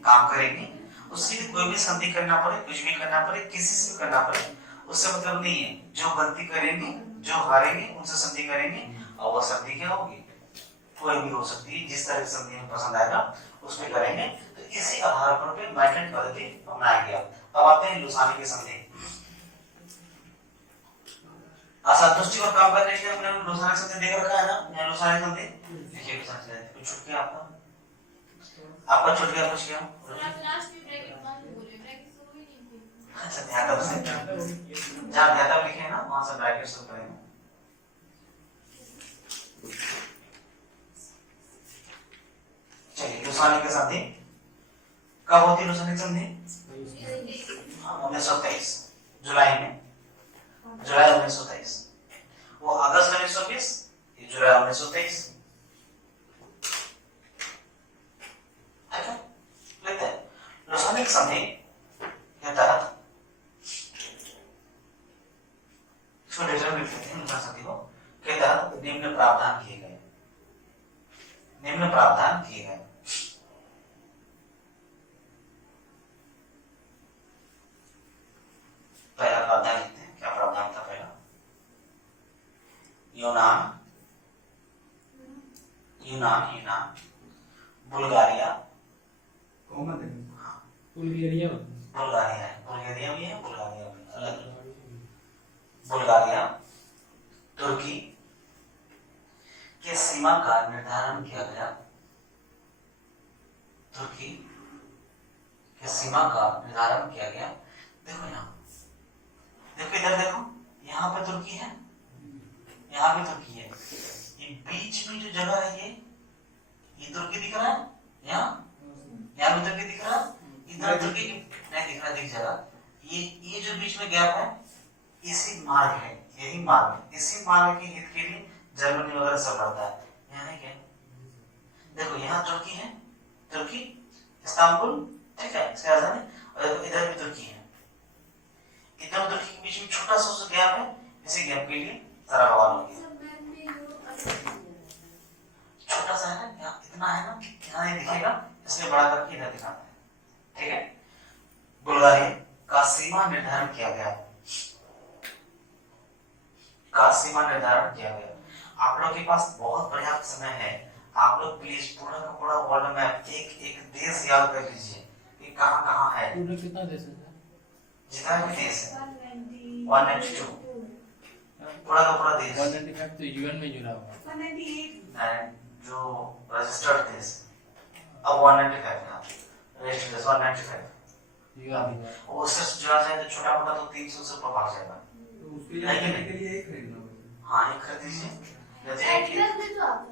काम करेंगे। उसके लिए कोई भी संधि करना पड़े, कुछ भी करना पड़े, किसी से भी करना पड़े, उससे मतलब नहीं है। जो गलती करेंगे, जो हारेंगे उनसे संधि करेंगे और वो संधि क्या होगी, कोई भी हो सकती है। जिस तरह की संधि हमें पसंद आएगा उसमें करेंगे। तो इसी आधार पर मैंडेट पद्धति अपनाया गया। अब आते हैं लुसानी की संधि। असंतुष्टि पर काम करने के लिए हमने लुसानी संधि देख रखा है ना। लुसानी संधि देखिए, कुछ छूट गया आपका छूट गया कुछ क्या? अच्छा ध्यान से जहाँ ध्यान लिखे ना वहां से ब्रैकेट शुरू करेंगे। चलिए लुसानी की संधि कब होती है? लुसानी की संधि 1923 जुलाई 1923। वो अगस्त 1920, ये जुलाई 1923। लेते हैं लुसानी की संधि के तहत के तहत निम्न प्रावधान किए गए। पहला प्रावधान लिखते हैं। क्या प्रावधान था पहला? यूनान बुल्गारिया बुल्गारिया तुर्की के सीमा का निर्धारण किया गया। देखो यहाँ, देखो इधर देखो, यहाँ पे तुर्की है, यहाँ भी तुर्की है। ये बीच में जो जगह है ये तुर्की दिख रहा है। यहाँ भी तुर्की दिख रहा है। इधर तुर्की नहीं दिख रहा, दिख जाएगा। ये जो बीच में गैप है इसी मार्ग है, यही मार्ग है। इसी मार्ग के हित के लिए जर्मनी वगैरह सब लड़ता है। यहाँ है क्या? देखो यहाँ तुर्की है, तुर्की इस्तांबुल ठीक है, इसकी राजधानी। और देखो इधर भी तुर्की है, इधर और तुर्की के बीच में छोटा सा गैप है, इसी गैप के लिए सारा बवाल हो गया। सब मैप में यूरोप अलग ही है। छोटा सा है ना, यहाँ इतना है ना, यहाँ नहीं दिखेगा, इसलिए बड़ा करके इधर दिखाता है। ठीक है, बुल्गारिया का सीमा निर्धारण किया गया, का सीमा निर्धारण किया गया। आप लोग के पास बहुत पर्याप्त समय है, आप लोग प्लीज पूरा का पूरा वर्ल्ड मैप एक एक देश याद कर लीजिए कि कहाँ कहाँ है। टोटल कितना देश है सर? जितना भी देश है 192, पूरा का पूरा देश। 195 तो यूएन में जुड़ा हुआ है। 198 एंड जो रजिस्टर्ड देश अब 195 है, रजिस्टर्ड देश 195। यूएन वो उससे जुड़ा जाए तो छोटा मोटा तो 300 से ऊपर भाग जाएगा। तो उसके लिए लेने के लिए एक खरीदना होगा। हाँ, एक खरीद दीजिए। जैसे एटलस में तो आता है,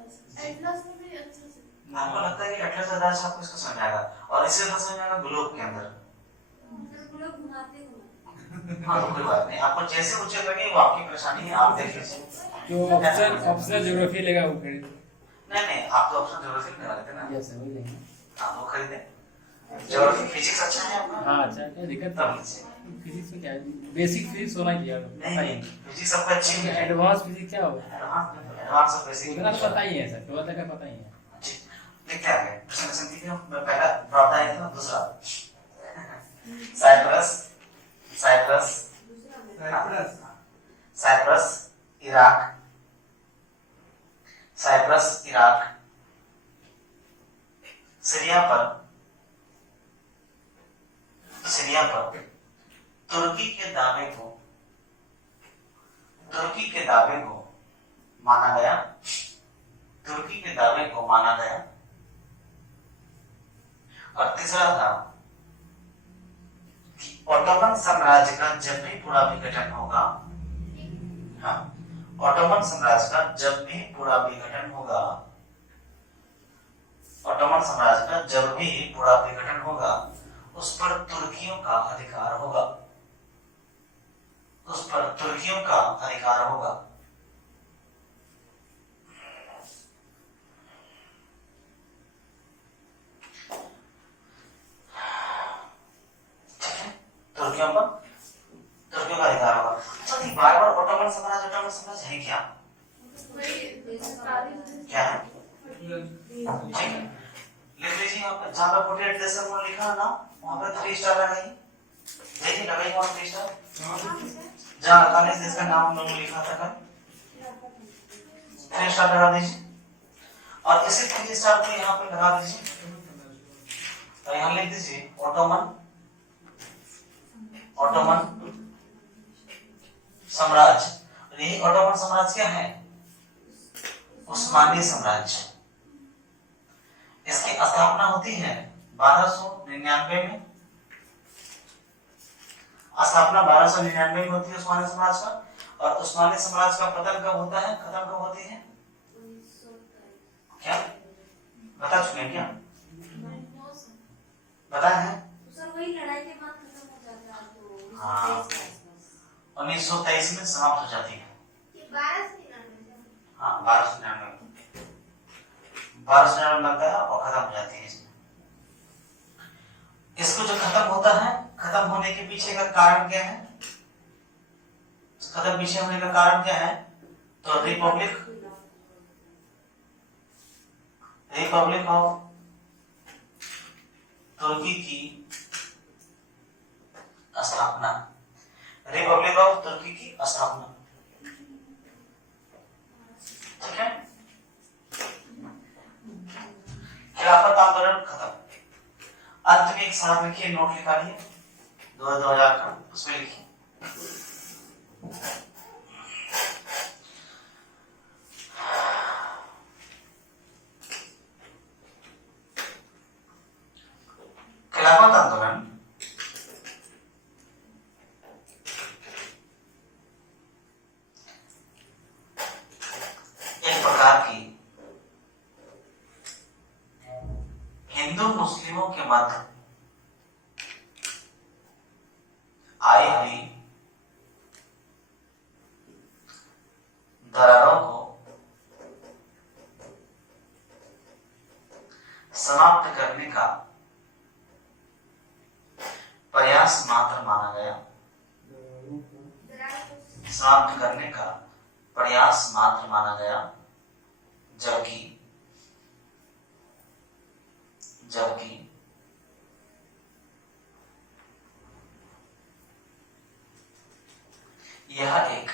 एटलस में भी अच्छा से आपको लगता है कि एटलस आधार से आपको इसको समझ आएगा, और इससे तो समझ आएगा ग्लोब के अंदर। फिर लोग घुमाते घुमाते हाँ, तो कोई बात नहीं, आपको जैसे उचित लगे वो आपकी परेशानी है, आप देख लीजिए। जो ऑप्शनल ज्योग्राफी लेगा वो खरीद। नहीं नहीं, आप तो ऑप्शन ज्योग्राफी में लगा देते ना। यस सर, वही लेंगे। हाँ, वो खरीदे। ज्योग्राफी फिजिक्स अच्छा है आपका? हाँ अच्छा, क्या दिक्कत तब है? लीजिए। फिजिक्स में क्या है? बेसिक फिजिक्स होना चाहिए। नहीं, फिजिक्स आपका अच्छी है। एडवांस फिजिक्स क्या होगा? एडवांस ऑफ बेसिक उतना तो पता ही है सर, 12 का पता ही है। लिखते आ गए प्रश्न संख्या में पहला प्राप्त आया था, दूसरा Cyprus, Cyprus, Cyprus, Cyprus, Iraq, Cyprus, Iraq, Syria पर, सीरिया पर तुर्की के दावे को, तुर्की के दावे को माना गया, तुर्की के दावे को माना गया। और तीसरा था कि ओटोमन साम्राज्य का जब भी पूरा विघटन होगा, हाँ, ओटोमन साम्राज्य का जब भी पूरा विघटन होगा, ओटोमन साम्राज्य का जब भी पूरा विघटन होगा, उस पर तुर्कियों का अधिकार होगा, उस पर तुर्कियों का अधिकार होगा। तुर्कियों पर, तुर्कियों का अधिकार होगा। अच्छा, नहीं, बार बार ओटोमन साम्राज्य है क्या? क्या है? ठीक है, लिख लीजिए यहाँ पे, जहाँ पे 48 डेसिमल लिखा है ना, वहाँ पे 3 स्टार लगाइए। देखिए लगाइए वहाँ 3 स्टार। जहाँ 48 देश का नाम लोग लिखा था कल, 3 स्टार लगा दीजिए। और इसी 3 स्टार को यहाँ पे लगा दीजिए, और यहाँ लिख दीजिए ओटोमन, ओटोमन साम्राज्य। और यही ओटोमन साम्राज्य क्या है? उस्मानी साम्राज्य। इसकी स्थापना होती है 1299 में, स्थापना 1299 में होती है उस्मानी साम्राज्य का। और उस्मानी साम्राज्य का पतन कब होता है, खत्म कब होती है? क्या बता चुके हैं क्या? बताए हैं? सर वही लड़ाई के बाद खत्म हो जाता है, तो हाँ। 1923 में समाप्त हो जाती है। ये 1299 हाँ, 1299 बनता है और खत्म हो जाती है इसमें। इसको जो खत्म होता है, खत्म होने के पीछे का कारण क्या है? खत्म पीछे होने का कारण क्या है? तो रिपब्लिक, रिपब्लिक ऑफ तुर्की की स्थापना, रिपब्लिक ऑफ तुर्की की स्थापना। ठीक है, खिलाफत आंदोलन खत्म। अंत में एक साथ लिखिए, नोट निकालिए 2000 का, उसमें लिखिए खिलाफत आंदोलन एक प्रकार की हिंदू मुस्लिमों के मध्य आई हुई दरारों को समाप्त करने का प्रयास मात्र माना गया, समाप्त करने का प्रयास मात्र माना गया, जबकि यह एक